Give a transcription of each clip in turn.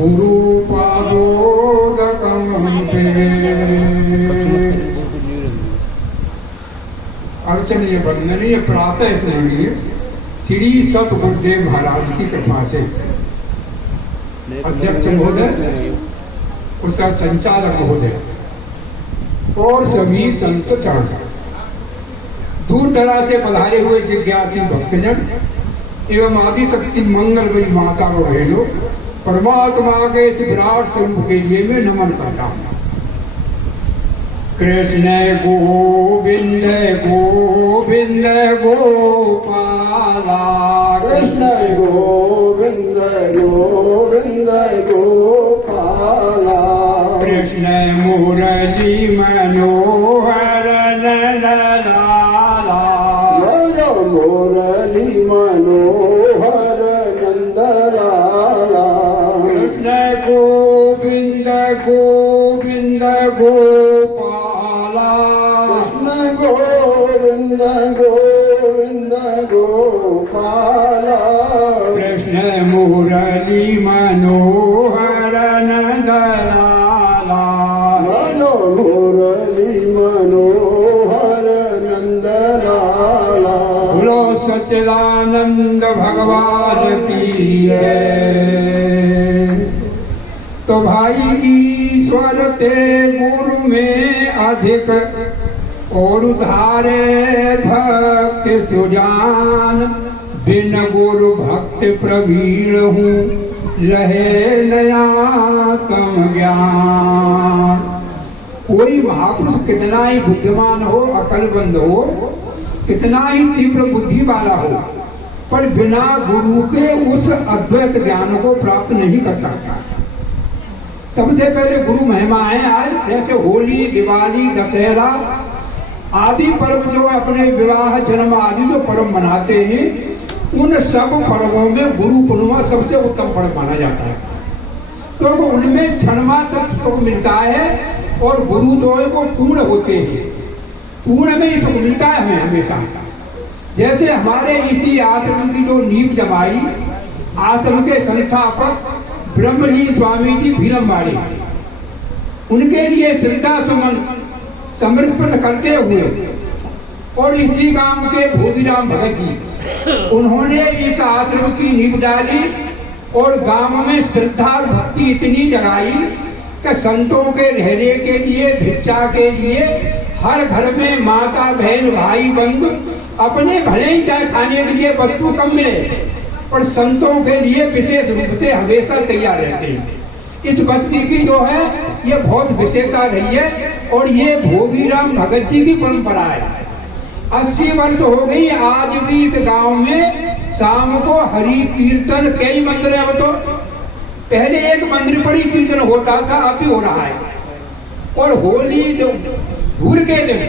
गुरुपादोदकं ते। अर्चनीय वंदनीय प्रातः स्मरणीय श्री सतगुरुदेव महाराज की कृपा से अध्यक्ष महोदय, उसका संचालक महोदय और सभी संत चरण, दूर दराज से पधारे हुए जिज्ञासी भक्तजन एवं आदिशक्ति मंगलमयी माता और बहनों, परमात्मा के इस विराट स्वरूप के लिए मैं नमन करता हूँ। कृष्ण गोविंद गोविंद गोपाला, कृष्ण गोविंद गोविंद गोपाला, कृष्ण मुरली मनोहर नंदलाला, मुरली मनोहर नंदलाला, कृष्ण गोविंद गोविंद गोपाला, कृष्ण गोविंद गोविंद गोपाला, कृष्ण मुरली मनोहर नंदलाला, मुरली मनोहर नंदलाला। बोलो सच्चिदानंद भगवान की जय। तो भाई ईश्वर ते गुरु में अधिक और उधारे भक्त सुजान, बिन गुरु भक्त प्रवीण हूँ रहे नया तम ज्ञान। कोई महापुरुष कितना ही बुद्धिमान हो, अकलमंद हो, कितना ही तीव्र बुद्धि वाला हो, पर बिना गुरु के उस अद्वैत ज्ञान को प्राप्त नहीं कर सकता। सबसे पहले गुरु महिमाएं आज जैसे होली, दिवाली, दशहरा आदि पर्व जो अपने विवाह, जन्म आदि जो पर्व मनाते हैं, उन सब पर्वों में गुरु पूर्णिमा सबसे उत्तम पर्व माना जाता है। तो उनमें क्षणमात्र सुख मिलता है और गुरु जो है वो पूर्ण होते हैं, पूर्ण में ही सुख मिलता है हमें हमेशा। जैसे हमारे इसी आश्रम की जो नींव जमाई, आश्रम के संस्थापक ब्रह्मलीन स्वामी जी भीलमवाड़ी, उनके लिए श्रद्धा सुमन समर्पित करते हुए और इसी गांव के भोजीराम भगत जी, उन्होंने इस आश्रम की नींव डाली और गांव में श्रद्धा और भक्ति इतनी जगाई कि संतों के रहने के लिए, भिक्षा के लिए हर घर में माता, बहन, भाई, बंधु अपने भले ही चाहे खाने के लिए वस्तु कम मिले, पर संतों के लिए विशेष रूप से हमेशा तैयार रहते हैं। इस बस्ती की जो है ये बहुत विशेषता रही है और ये भोगीराम भगत जी की परंपरा है। 80 वर्ष हो गई, आज भी इस गांव में शाम को हरि कीर्तन, कई मंदिर है। अब तो पहले एक मंदिर पर ही कीर्तन होता था, अब भी हो रहा है। और होली धूल के दिन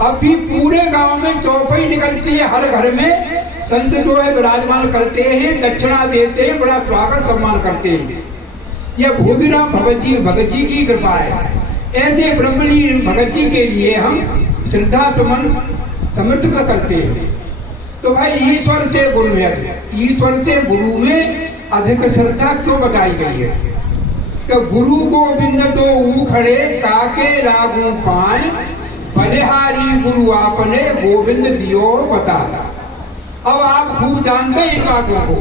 अभी पूरे गांव में चौपाई निकलती है, हर घर में संत जो है विराजमान करते हैं, दक्षिणा देते हैं, बड़ा स्वागत सम्मान करते हैं। यह भोगीराम भगत जी की कृपा है। ऐसे ब्रह्मलीन भगत जी के लिए हम श्रद्धा सुमन समर्पित करते हैं। तो भाई ईश्वर से गुरु में, ईश्वर से गुरु में अधिक श्रद्धा क्यों बताई गई है? तो गुरु गोविंद तो खड़े काके लागू पाए, बलिहारी गुरु आपने गोविंद दियो बता। अब आप खूब जानते हैं इन बातों को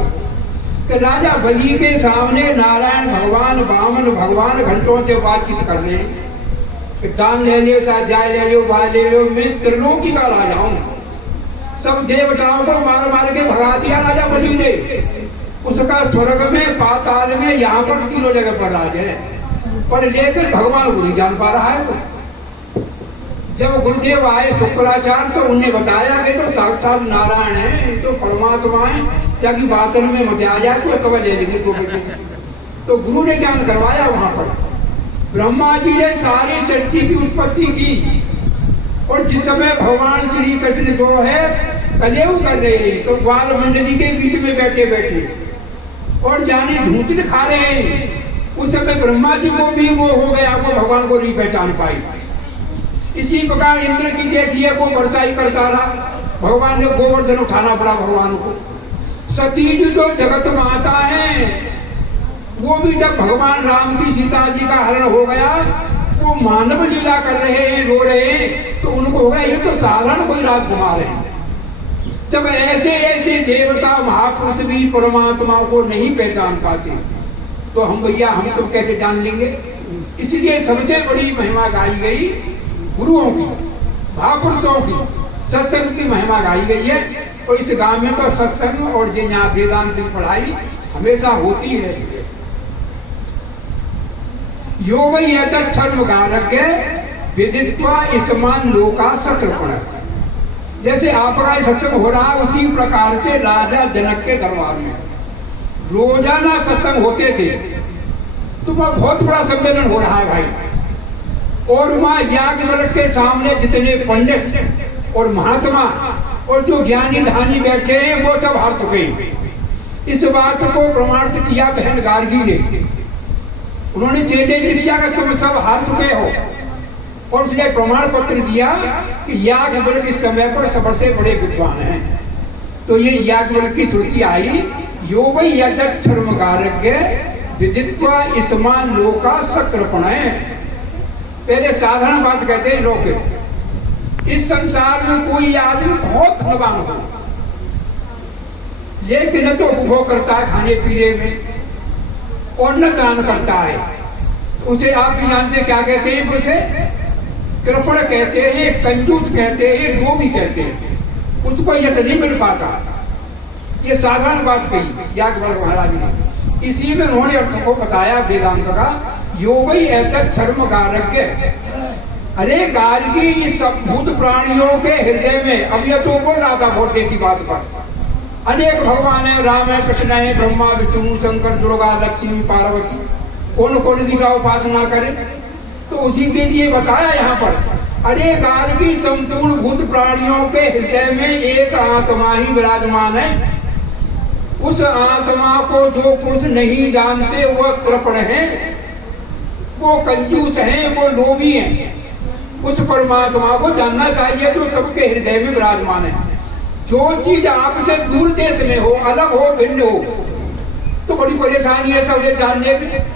कि राजा बलि के सामने नारायण भगवान, वामन भगवान घंटों से बातचीत कर रहे हैं। दान ले लियो, साजाय ले लियो, भाई ले लियो, मैं त्रिलोकी का राजा हूँ। सब देवताओं को मार मार के भगा दिया राजा बलि ने। उसका स्वर्ग में, पाताल में, यहाँ पर तीनों जगह पर राज है, पर लेकर भगवान को नहीं जान पा रहा है। जब गुरुदेव आए शुक्राचार्य तो उन्हें बताया कि तो साक्षात नारायण है, तो परमात्मा है, ताकि बातन में मत आ जाए तो सब ले लेंगे। तो गुरु ने ज्ञान करवाया। वहां पर ब्रह्मा जी ने सारी सृष्टि की उत्पत्ति की और जिस समय भगवान श्री कृष्ण जो है कलेव कर रहे हैं, तो ग्वाल मंडली के बीच में बैठे बैठे और जाने झूठ खा रहे हैं, उस समय ब्रह्मा जी को भी वो हो गया, वो भगवान को नहीं पहचान पाई। इसी प्रकार इंद्र की देखिए वो वर्षा ही करता रहा, भगवान ने गोवर्धन उठाना पड़ा भगवान को। सतीज जो जगत माता है वो भी जब भगवान राम की सीता जी का हरण हो गया, वो मानव लीला कर रहे हैं, रो रहे हैं, तो उनको होगा ये तो साधारण कोई राजकुमार है। जब ऐसे ऐसे देवता महापुरुष भी परमात्मा को नहीं पहचान पाते, तो हम भैया हम तो कैसे जान लेंगे। इसलिए सबसे बड़ी महिमा गाई गई गुरुओं की, महापुरुषों की, सत्संग की महिमा गाई गई है। और इस गांव में तो सत्संग और जो यहाँ वेदांत की पढ़ाई हमेशा होती है। यो वही क्षर्मकारक विदित्वा इसमान लोका सत्रपण। जैसे आपका सत्संग हो रहा उसी प्रकार से राजा जनक के दरबार में रोजाना सत्संग होते थे। तो वह बहुत बड़ा सम्मेलन हो रहा है भाई, और वहां याज्ञवल्क्य के सामने जितने पंडित और महात्मा और जो ज्ञानी धानी बैठे हैं वो सब हार चुके हैं। इस बात को प्रमाणित किया बहन गार्गी ने। उन्होंने चैलेंज दिया कि तुम सब हार चुके हो, और उसने प्रमाण पत्र दिया कि याज्ञवल्क्य इस समय पर सबसे बड़े विद्वान हैं। तो ये याज्ञवल्क्य की श्रुति आई, यो वै यदक्षर्मकारज्ञ विदित्वा इसमान लोका सकृपण। पहले साधारण बात कहते हैं लोग, इस संसार में कोई आदमी बहुत धनवान हो लेकिन न तो उपभोग करता है खाने पीने में और न दान करता है, तो उसे आप भी जानते क्या कहते हैं, उसे कृपण कहते हैं, कंजूस कहते हैं, लोभी कहते हैं। उसको यश नहीं मिल पाता। ये साधारण बात कही याज्ञवल्क्य महाराज ने। इसी में उन्होंने अर्थ को बताया वेदांत का, यो वै क्षर्मकारज्ञ। अरे गार्गी इस सब भूत प्राणियों के हृदय में, अब यह तो बोल रहा था बहुत देसी बात पर, अनेक भगवान है, राम है, कृष्ण है, ब्रह्मा विष्णु शंकर दुर्गा लक्ष्मी पार्वती, कौन कौन की सा उपासना करे। तो उसी के लिए बताया यहाँ पर, अरे गार्गी संपूर्ण भूत प्राणियों के हृदय में एक आत्मा ही विराजमान है। उस आत्मा को जो पुरुष नहीं जानते वह कृपण है, वो कंजूस है, वो लोभी है। उस परमात्मा को जानना चाहिए जो सबके हृदय में विराजमान है। जो चीज आपसे दूर देश में हो, अलग हो, भिन्न हो, तो बड़ी परेशानी है सबसे जानने में।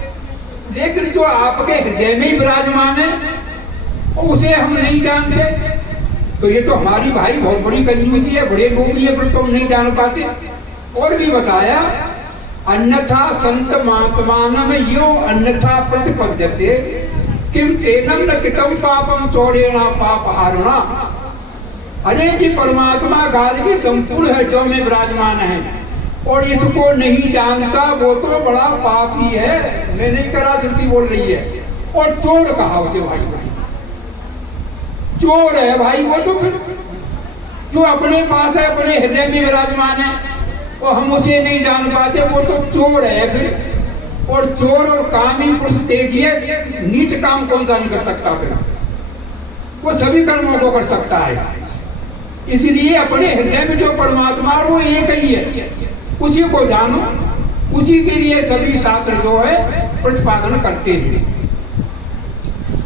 लेकिन जो आपके हृदय में ही विराजमान है उसे हम नहीं जानते, तो ये तो हमारी भाई बहुत बड़ी कंजूसी है, बड़े लोभी है, फिर तो हम नहीं जान पाते। और भी बताया, अन्यथा संत महात्मान यो अन्यथा प्रतिपद्यते किम तेनम न कितम पापम चौरेणा पाप हारुणा। अरे जी परमात्मा गार्गी संपूर्ण है जो में विराजमान है, और इसको नहीं जानता वो तो बड़ा पापी है। मैं नहीं करा, श्रुति बोल रही है। और चोर कहा उसे भाई, चोर है भाई वो तो, फिर जो अपने पास है, अपने हृदय में विराजमान है, और हम उसे नहीं जान पाते, वो तो चोर है फिर। और चोर और कामी पुरुष देखिए, नीच काम कौन सा नहीं कर सकता, फिर वो सभी कर्मों को कर सकता है। इसलिए अपने हृदय में जो परमात्मा वो एक ही है, उसी को जानो। उसी के लिए सभी शास्त्र जो है प्रतिपादन करते हैं।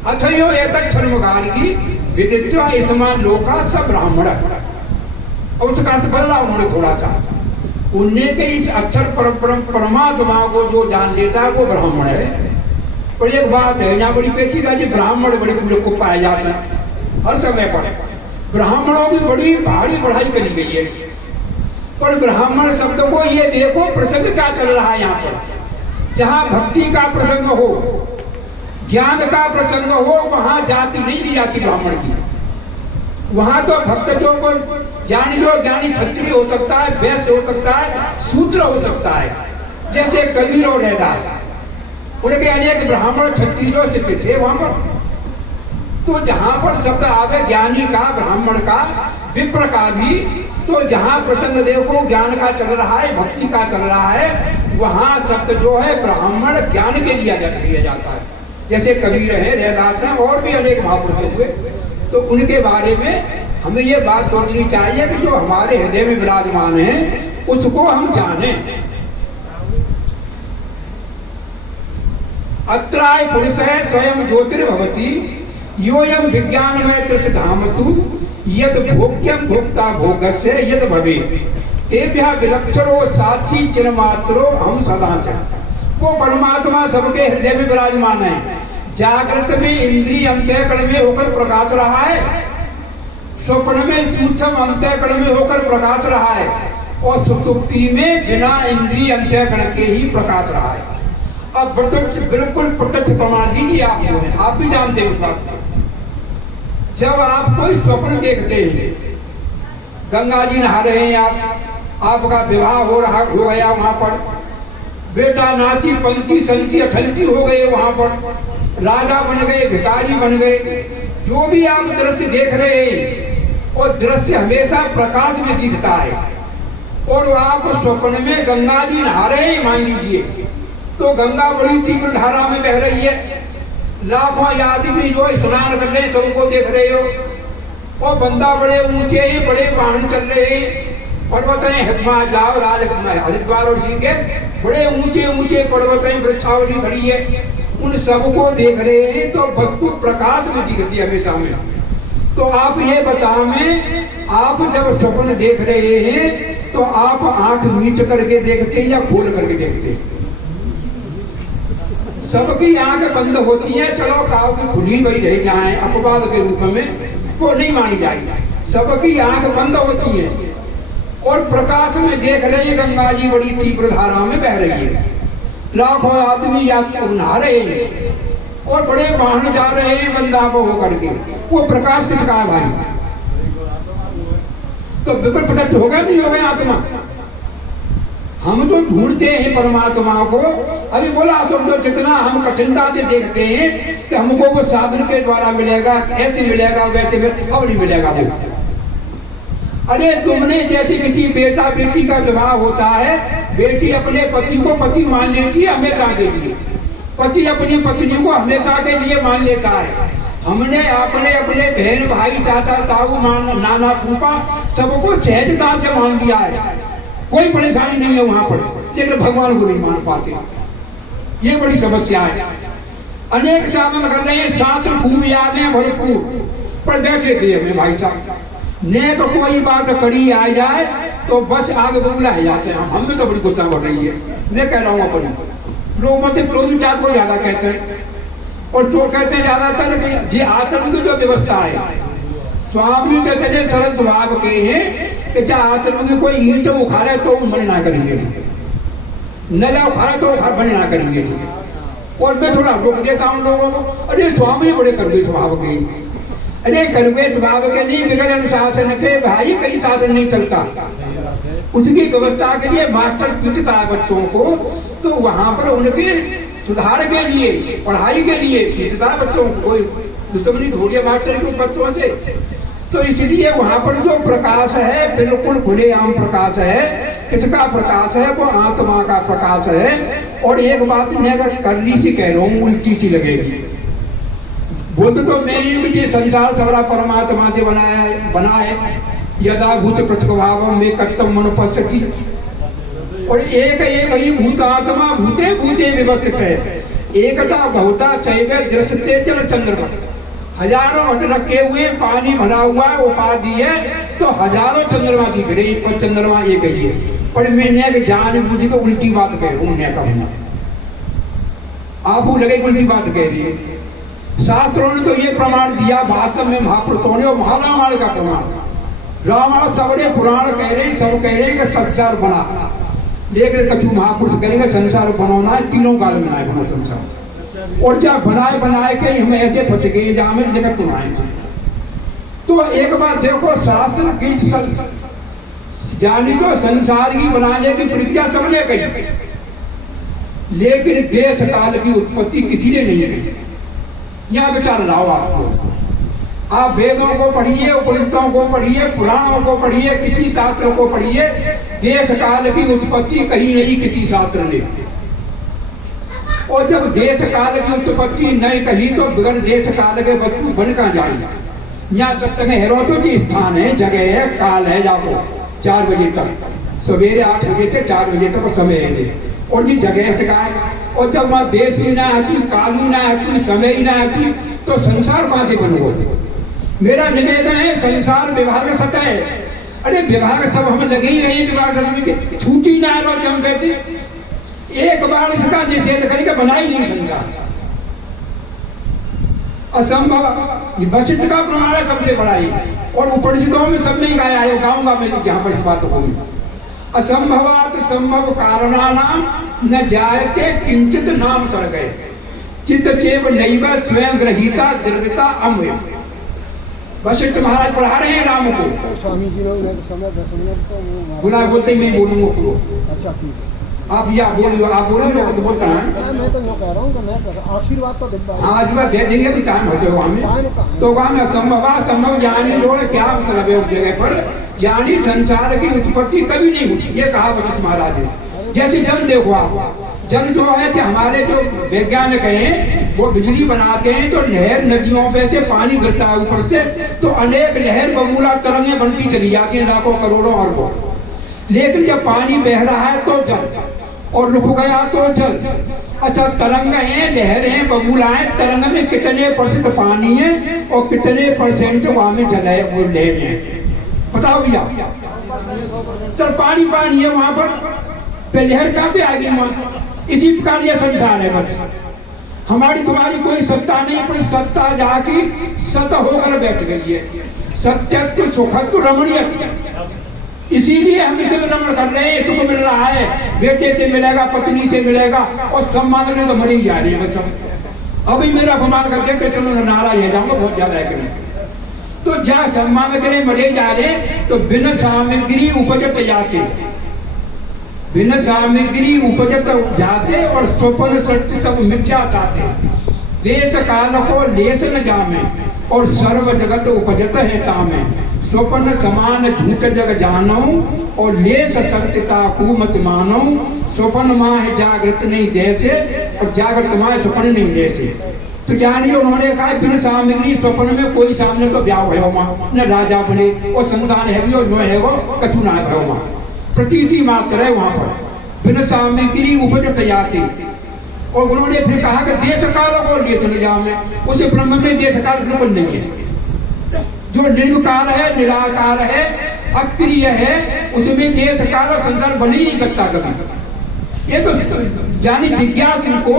अच्छा, यो क्षर्मकारकी विदित्वा इसमान लोका सब ब्राह्मण। और उसका अर्थ बदला उन्होंने थोड़ा सा, उनने के इस अक्षर परमात्मा को जो जान लेता है वो ब्राह्मण है। पर एक बात है यहाँ बड़ी पेचीदा, जी ब्राह्मण बड़े लोग को पाए जाते हैं हर समय पर। ब्राह्मणों की बड़ी भारी पढ़ाई करी गई है, पर ब्राह्मण शब्द को ये देखो प्रसंग क्या चल रहा है यहाँ पर। जहाँ भक्ति का प्रसंग हो, ज्ञान का प्रसंग हो, वहां जाति नहीं ली जाती ब्राह्मण की। वहां तो भक्तों को ज्ञानी जो ज्ञानी क्षत्रिय हो सकता है, वैश्य हो सकता है, शूद्र हो सकता है। जैसे कबीर और रैदास, उनके अनेक ब्राह्मण क्षत्रिय शिष्य थे वहां पर। तो जहां पर शब्द आवे ज्ञानी का, ब्राह्मण का, विप्र का भी, तो जहां प्रसंग देखो ज्ञान का चल रहा है, भक्ति का चल रहा है, वहां शब्द जो है ब्राह्मण ज्ञान के लिए लिया जाता है। जैसे कबीर है, रैदास है, और भी अनेक महापुरुष हुए। तो उनके बारे में हमें ये बात सोचनी चाहिए कि जो हमारे हृदय में विराजमान है उसको हम जाने। अत्राय पुरुष है स्वयं ज्योतिर्भवति योयम विज्ञानमय त्रिशधामसु यद भोग्यम भोक्ता भोगस्य यद भवे तेभ्यः विलक्षणो साक्षी चिन्मात्रो हम सदा से। वो परमात्मा सबके हृदय में विराजमान है। जागृत में इंद्रिय अंतःकरण में होकर प्रकाश रहा है, स्वप्न में सूक्ष्म अंतःकरण में होकर प्रकाश रहा है, और सुषुप्ति में बिना इंद्रिय अंतःकरण के ही प्रकाश रहा है। अब प्रत्यक्ष, बिल्कुल प्रत्यक्ष प्रमाण दीजिए आप लोग, आप भी जानते हैं उस बात को। जब आप कोई स्वप्न देखते हैं, गंगा जी नहा रहे हैं, आपका विवाह हो गया वहां पर, बेटा नाती पंथी संती अथंती हो गए वहां पर, राजा बन गए, भिखारी बन गए, जो भी आप दृश्य देख रहे हैं वो दृश्य हमेशा प्रकाश में दिखता है। और आप स्वप्न में गंगा जी नहा रहे हैं मान लीजिए, तो गंगा बड़ी तीव्र धारा में बह रही है, लाखों आदमी जो स्नान कर रहे हैं सबको देख रहे हो, और बंदा बड़े ऊंचे हैं, बड़े वाहन चल रहे हैं, पर्वत हैं, जाओ हरिद्वार और ऋषिकेश, बड़े ऊंचे ऊंचे पर्वत हैं, वृक्षावली खड़ी है, उन सबको देख रहे हैं, तो वस्तु प्रकाश में दिखती है हमेशा में। तो आप ये बताएं, आप जब स्वप्न देख रहे हैं तो आप आंख नीच करके देखते हैं या खोल करके देखते हैं? सबकी आंख बंद होती है, चलो काव की खुली हुई रह जाए अपवाद के रूप में, वो नहीं मानी जाएगी। सबकी आंख बंद होती है और प्रकाश में देख रहे हैं गंगा जी बड़ी तीव्र धारा में बह रही है, लाखों आदमी यात्री नहा रहे हैं और बड़े वाहन जा रहे हैं बंदा को होकर के, वो प्रकाश किसका है भाई? तो बिल्कुल प्रत्यक्ष हो गया नहीं हो गया आत्मा? हम तो ढूंढते हैं परमात्मा को, अभी बोला समझो जितना हम कठिनता से देखते हैं कि हमको वो साधन के द्वारा मिलेगा, ऐसे मिलेगा वैसे अब नहीं मिलेगा वो। अरे तुमने जैसे किसी बेटा बेटी का विवाह होता है, बेटी अपने पति को पति मान लेती है हमेशा के लिए, पति अपनी पत्नी को हमेशा के लिए मान लेता है। हमने अपने अपने बहन भाई चाचा ताऊ नाना फूफा सबको सहजता से मान लिया है, कोई परेशानी नहीं है वहां पर, लेकिन भगवान को नहीं मान पाते, ये बड़ी समस्या है। अनेक साधन कर रहे हैं, शास्त्र खूब याद है भरपूर, पर बैठे थे हमें भाई साहब, नेक कोई बात कड़ी आ जाए तो बस आग बबूला है जाते हैं। हम में तो बड़ी गुस्सा बढ़ रही है, मैं कह रहा हूँ अपनी लोग मत क्रोध चार को ज्यादा कहते हैं, और जो कहते हैं ज्यादातर कि ये आचरण की जो व्यवस्था है, स्वामी तो चले सरल स्वभाव के हैं कि चाहे आचरण में कोई ईंट उखाड़े तो मने ना करेंगे, नला उखाड़े तो मने ना करेंगे। और मैं थोड़ा रोक देता हूँ लोगों को, अरे स्वामी बड़े कड़वे स्वभाव के, अरे कड़वे स्वभाव के नहीं, बिगड़ अनुशासन के भाई कहीं शासन नहीं चलता, उसकी व्यवस्था के लिए मास्टर पूछता है बच्चों को, तो वहां पर उनके सुधार के लिए, पढ़ाई के लिए पूछता है बच्चों को, कोई दुश्मनी थोड़ी है मास्टर के बच्चों से। तो इसलिए वहां पर जो प्रकाश है बिल्कुल खुलेआम प्रकाश है। किसका प्रकाश है? वो आत्मा का प्रकाश है। और एक बात मैं अगर करनी सी कह रहा हूँ, उल्टी सी लगेगी, बुद्ध तो मैं ये संसार सबरा परमात्मा से बना है, यदा भूत प्रतिभाव में कत्तम मनुपस्थिति, और एक ये वही भूतात्मा भूते भूते व्यवस्थित है, एकता बहुता चैव दृश्यते जल चंद्रमा, हजारों हट रखे हुए पानी भरा हुआ उपाधि है, तो हजारों चंद्रमा दिख रहे, पर चंद्रमा एक ही है। पर मैंने जान बुझ के उल्टी बात कह रहा हूं, मैं कहूँगा आपको लगे उल्टी बात कह रही है। शास्त्रों ने तो ये प्रमाण दिया, वास्तव में महापुरुषों ने, और महारामायण का प्रमाण, रामायण सबरे पुराण कह रहे हैं, सब कह रहे हैं कि संसार बना, लेकिन कछु महापुरुष करेंगे संसार बनाना है, तीनों काल में आए बना संसार, और जब बनाए के हम ऐसे फंस गए जहां में जगत बनाएंगे। तो एक बात देखो, शास्त्र की जानी तो संसार की बनाने की प्रक्रिया सबने कही, लेकिन देश काल की उत्पत्ति किसी ने नहीं की। यहां विचार लाओ आपको, आप वेदों को पढ़िए, उपनिषदों को पढ़िए, पुराणों को पढ़िए, किसी शास्त्र को पढ़िए, देश काल की उत्पत्ति कहीं नहीं किसी शास्त्र ने। और जब देश काल की उत्पत्ति नहीं कही तो बिगड़ देश काल के वस्तु बन कहाँ जाए? यहाँ सत्संग हेरो तो जी स्थान है, जगह है, काल है, जाओ 4 बजे तक, सवेरे 8 बजे से 4 बजे तक समय है, और जी जगह का है। और जब वहाँ देश भी ना है, काल भी ना है, समय ही ना है, तो संसार कहाँ से बनो? मेरा निवेदन है, संसार विभाग सतह है। अरे विभाग सब हम लगे ही रहे, विभाग सब छूटी ना लो, हम कहते एक बार इसका निषेध करके बना ही नहीं संसार, असंभव। ये वशिष्ठ का प्रमाण है सबसे बड़ा ही, और उपनिषदों में सब में गाया है, गाऊंगा मैं जहां पर इस बात को कहूंगा। असंभवात संभव कारणानाम न जायते किंचित नाम सड़ गए, चित्त चेव नैव स्वयं ग्रहीता दृढ़ता अम्य। वशिष्ठ महाराज पढ़ा रहे हैं राम को। स्वामी जी ने समय तो बुला बोलते मैं बोलूंगा पूरा। अच्छा ठीक है, आप या बोलिए, आप बोलिए तो बोलता है। मैं तो कह रहा हूँ कि मैं आशीर्वाद तो देता हूँ। आशीर्वाद दे देंगे भी टाइम हो जाएगा हमें तो काम असंभव संभव ज्ञानी जोड़ क्या मतलब है उस जगह पर, ज्ञानी संसार की उत्पत्ति कभी नहीं हुई, ये कहा वशिष्ठ महाराज ने। जैसे जल देखो आप, जल जो है कि हमारे जो वैज्ञानिक हैं वो बिजली बनाते हैं, तो नहर नदियों पे से पानी गिरता है ऊपर से, तो अनेक लहर बबूला तरंगें बनती चली जाती हैं, लाखों करोड़ों अरबों। लेकिन जब पानी बह रहा है तो जल, और रुक गया तो जल। अच्छा, तरंग है, लहर है, बबूला है, तरंग में कितने % पानी है और कितने % वहां में जल है, वो लहर है, बताओ भैया। चल पानी पानी है वहां पर, लहर कहां पे आ गई वहां। इसी प्रकार ये संसार है, बस हमारी तुम्हारी कोई सत्ता नहीं, पर सत्ता जाके सत होकर बैठ गई है। सत्यत्व सुखत्व रमणीय, इसीलिए हम इसे रमण कर रहे हैं। सुख मिल रहा है, बेटे से मिलेगा, पत्नी से मिलेगा, और सम्मान ने तो मर ही जा रही है। बस अभी मेरा अपमान करते तो चलो नाराज हो जाऊंगा बहुत ज्यादा है कि तो जहाँ सम्मान के लिए मरे जा रहे, तो बिन सामग्री उपजत जाते, बिन सामग्री उपजत जाते, और स्वप्न सत्य सब मिथ्या जाते। देश काल को लेस न जामे, और सर्व जगत उपजत है तामे। स्वप्न समान झूठ जग जानो, और लेस सत्यता को मत मानो। स्वप्न माह जागृत नहीं जैसे, और जागृत माह स्वप्न नहीं जैसे। तो ज्ञानी उन्होंने कहा बिन सामग्री, स्वप्न में कोई सामने तो ब्याह भयो माँ, न राजा बने, और संतान है और नो है वो कछु ना भयो माँ, प्रतीति मात्र है वहां पर। बिन सामग्री उपजत जाती, और उन्होंने फिर कहा कि देश काल को लेस न जामे, उसे ब्रह्म में देश काल बिल्कुल नहीं है। जो निर्विकार है, निराकार है, अक्रिय है, उसमें देश काल और संसार बन ही नहीं सकता कभी। ये तो जानी जिज्ञासु को,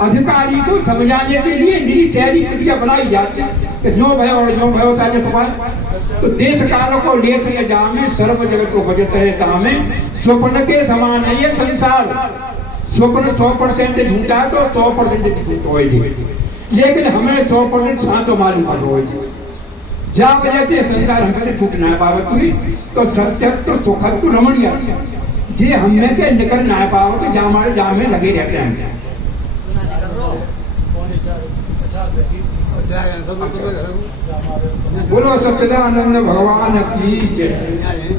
अधिकारी को समझाने के लिए निरी प्रक्रिया बनाई जाती है कि नो भयो और नो भयो साझे तुम्हारे। तो देश काल को लेस न जामे, सर्व जगत को बजत है तामे। स्वप्न के समान है ये संसार। स्वप्न 100% झूठा है तो 100% झूठ हो, लेकिन हमें 100% साँचो मालूम पड़ हो। जा वजह से संसार हमने छूटना है बाबत हुई, तो सत्यत्व सुखत्व रमणीय जे हमें से निकल ना पाओ, तो जा हमारे जा में लगे रहते हैं। बोलो सच्चिदानंद भगवान की जय।